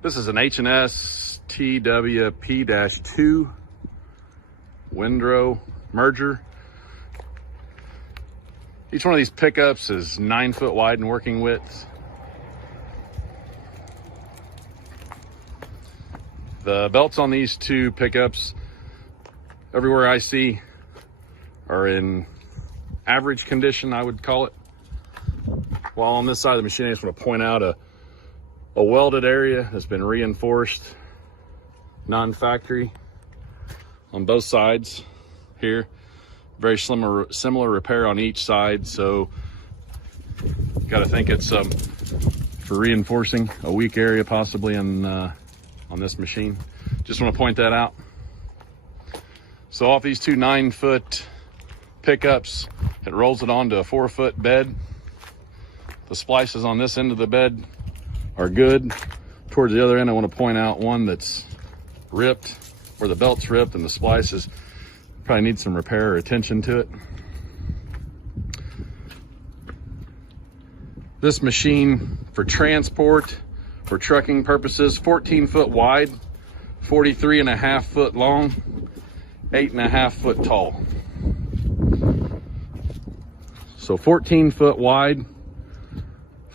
This is an S TWP2P windrow merger. Each one of these pickups is 9 foot wide in working width. The belts on these two pickups, everywhere I see, are in average condition, I would call it. While on this side of the machine, I just want to point out a welded area that's been reinforced, non-factory, on both sides here. Very similar repair on each side, so got to think it's for reinforcing a weak area possibly on this machine. Just want to point that out. So off these two 9 foot pickups, it rolls it onto a 4 foot bed. The splices on this end of the bed are good. Towards the other end, I want to point out one that's ripped, where the belt's ripped and the splices probably need some repair or attention to it. This machine for transport, for trucking purposes, 14 foot wide, 43.5 foot long, 8.5 foot tall. So 14 foot wide,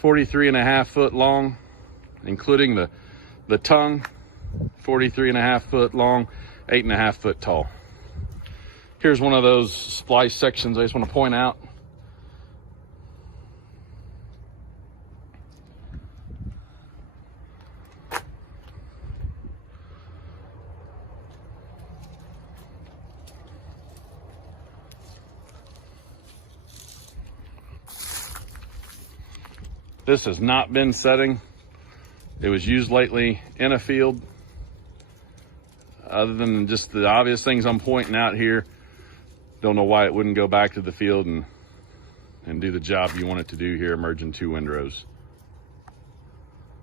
43.5 foot long, including the tongue, 43.5 foot long, 8.5 foot tall. Here's one of those splice sections I just want to point out. This has not been setting. It was used lately in a field. Other than just the obvious things I'm pointing out here, don't know why it wouldn't go back to the field and do the job you want it to do here, merging two windrows.